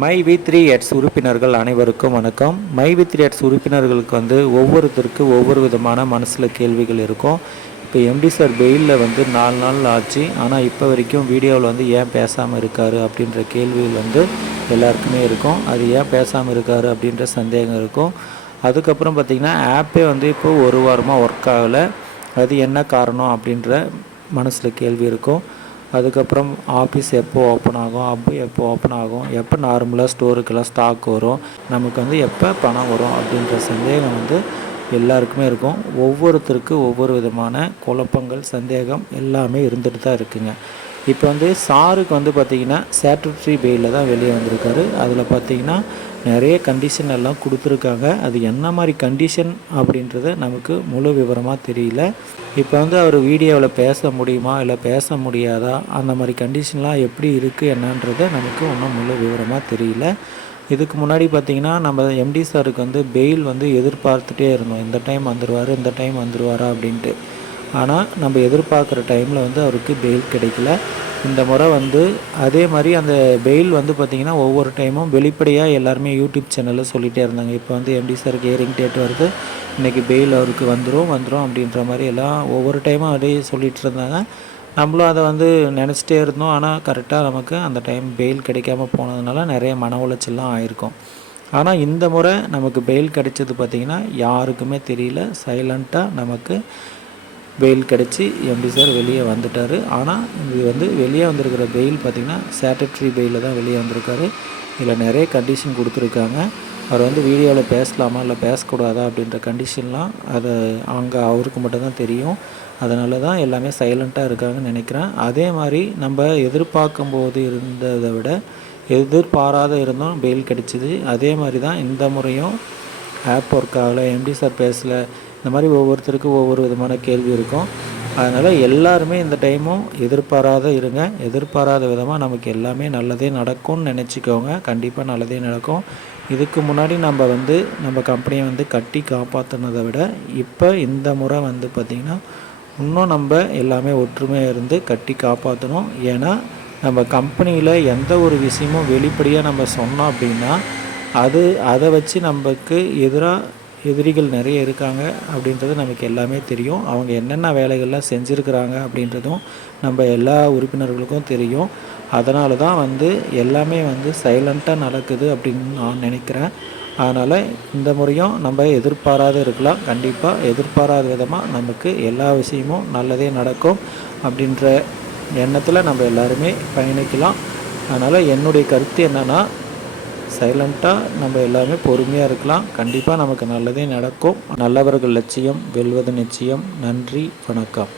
My we three எட்ஸ் உறுப்பினர்கள் அனைவருக்கும் வணக்கம். மை வி த்ரீ எட்ஸ் உறுப்பினர்களுக்கு வந்து ஒவ்வொருத்தருக்கு ஒவ்வொரு விதமான மனசில் கேள்விகள் இருக்கும். இப்போ எம்டி சார் பெயிலில் வந்து நாலு நாள் ஆச்சு. ஆனால் இப்போ வரைக்கும் வீடியோவில் வந்து ஏன் பேசாமல் இருக்காரு அப்படின்ற கேள்விகள் வந்து எல்லாருக்குமே இருக்கும். அது ஏன் பேசாமல் இருக்காரு அப்படின்ற சந்தேகம் இருக்கும். அதுக்கப்புறம் பார்த்திங்கன்னா ஆப்பே வந்து இப்போ ஒரு வாரமாக ஒர்க் ஆகலை. அது என்ன காரணம் அப்படின்ற மனசில் கேள்வி இருக்கும். அதுக்கப்புறம் ஆஃபீஸ் எப்போ ஓப்பன் ஆகும் அப்போ எப்போ ஓப்பன் ஆகும் எப்போ நார்மலாக ஸ்டோருக்கெல்லாம் ஸ்டாக் வரும் நமக்கு வந்து எப்போ பணம் வரும் அப்படின்ற சந்தேகம் வந்து எல்லாருக்குமே இருக்கும். ஒவ்வொருத்தருக்கு ஒவ்வொரு விதமான குழப்பங்கள் சந்தேகம் எல்லாமே இருந்துட்டு தான் இருக்குங்க. இப்போ வந்து சாருக்கு வந்து பார்த்திங்கன்னா சேட்டர்ட்ரி பெயிலில் தான் வெளியே வந்திருக்காரு. அதில் பார்த்திங்கன்னா நிறைய கண்டிஷன் எல்லாம் கொடுத்துருக்காங்க. அது என்ன மாதிரி கண்டிஷன் அப்படின்றது நமக்கு முழு விவரமாக தெரியல. இப்போ வந்து அவர் வீடியோவில் பேச முடியுமா? இல்லை பேச முடியாதா? அந்த மாதிரி கண்டிஷன்லாம் எப்படி இருக்குது என்னன்றது நமக்கு ஒன்றும் முழு விவரமாக தெரியல. இதுக்கு முன்னாடி பார்த்தீங்கன்னா நம்ம எம்டி சாருக்கு வந்து பெயில் வந்து எதிர்பார்த்துட்டே இருந்தோம். இந்த டைம் வந்துடுவார் இந்த டைம் வந்துடுவாரா அப்படின்ட்டு. ஆனால் நம்ம எதிர்பார்க்குற டைமில் வந்து அவருக்கு பெயில் கிடைக்கல. இந்த முறை வந்து அதே மாதிரி அந்த பெயில் வந்து பார்த்திங்கன்னா ஒவ்வொரு டைமும் வெளிப்படையாக எல்லாருமே யூடியூப் சேனலில் சொல்லிகிட்டே இருந்தாங்க. இப்போ வந்து எம்டி சாருக்கு ஹியரிங் டேட் வருது. இன்றைக்கி பெயில் அவருக்கு வந்துடும் வந்துடும் அப்படின்ற மாதிரி எல்லாம் ஒவ்வொரு டைமும் அப்படியே சொல்லிகிட்டு இருந்தாங்க. நம்மளும் அதை வந்து நினச்சிட்டே இருந்தோம். ஆனால் கரெக்டாக நமக்கு அந்த டைம் பெயில் கிடைக்காம போனதுனால நிறைய மன உளைச்சல்லாம் ஆயிருக்கும். ஆனால் இந்த முறை நமக்கு பெயில் கிடைச்சது பார்த்திங்கன்னா யாருக்குமே தெரியல. சைலண்ட்டாக நமக்கு பெயில் கிடச்சி எம்டி சார் வெளியே வந்துட்டார். ஆனால் இது வந்து வெளியே வந்திருக்கிற பெயில் பார்த்திங்கன்னா சேட்டட்ரி பெயிலில் தான் வெளியே வந்திருக்காரு. இதில் நிறைய கண்டிஷன் கொடுத்துருக்காங்க. அவர் வந்து வீடியோவில் பேசலாமா இல்லை பேசக்கூடாதா அப்படின்ற கண்டிஷன்லாம் அதை அங்கே அவருக்கு மட்டும்தான் தெரியும். அதனால தான் எல்லாமே சைலண்ட்டாக இருக்காங்கன்னு நினைக்கிறேன். அதே மாதிரி நம்ம எதிர்பார்க்கும் போது இருந்ததை விட எதிர்பாராத இருந்தும் பெயில் கிடச்சிது. அதே மாதிரி தான் இந்த முறையும் ஆப் ஒர்க் ஆகலை எம்டி சார் பேசலை இந்த மாதிரி ஒவ்வொருத்தருக்கும் ஒவ்வொரு விதமான கேள்வி இருக்கும். அதனால் எல்லாருமே இந்த டைமும் எதிர்பாராத இருங்க. எதிர்பாராத விதமாக நமக்கு எல்லாமே நல்லதே நடக்கும்னு நினச்சிக்கோங்க. கண்டிப்பாக நல்லதே நடக்கும். இதுக்கு முன்னாடி நம்ம வந்து நம்ம கம்பெனியை வந்து கட்டி காப்பாற்றினதை விட இப்போ இந்த முறை வந்து பார்த்திங்கன்னா இன்னும் நம்ம எல்லாமே ஒற்றுமையாக இருந்து கட்டி காப்பாற்றணும் ஏன்னா நம்ம கம்பெனியில் எந்த ஒரு விஷயமும் வெளிப்படையாக நம்ம சொன்னோம் அப்படின்னா அது அதை வச்சு நமக்கு எதிராக எதிரிகள் நிறைய இருக்காங்க அப்படின்றது நமக்கு எல்லாமே தெரியும். அவங்க என்னென்ன வேலைகள்லாம் செஞ்சுருக்கிறாங்க அப்படின்றதும் நம்ம எல்லா உறுப்பினர்களுக்கும் தெரியும். அதனால தான் வந்து எல்லாமே வந்து சைலண்ட்டாக நடக்குது அப்படின்னு நான் நினைக்கிறேன். அதனால் இந்த முறையும் நம்ம எதிர்பாராத இருக்கலாம். கண்டிப்பாக எதிர்பாராத விதமாக நமக்கு எல்லா விஷயமும் நல்லதே நடக்கும் அப்படின்ற எண்ணத்தில் நம்ம எல்லாருமே பயணிக்கலாம். அதனால் என்னுடைய கருத்து என்னென்னா சைலண்ட்டாக நம்ம எல்லாமே பொறுமையாக இருக்கலாம். கண்டிப்பாக நமக்கு நல்லதே நடக்கும். நல்லவர்கள் லட்சியம் வெல்வது நிச்சயம். நன்றி வணக்கம்.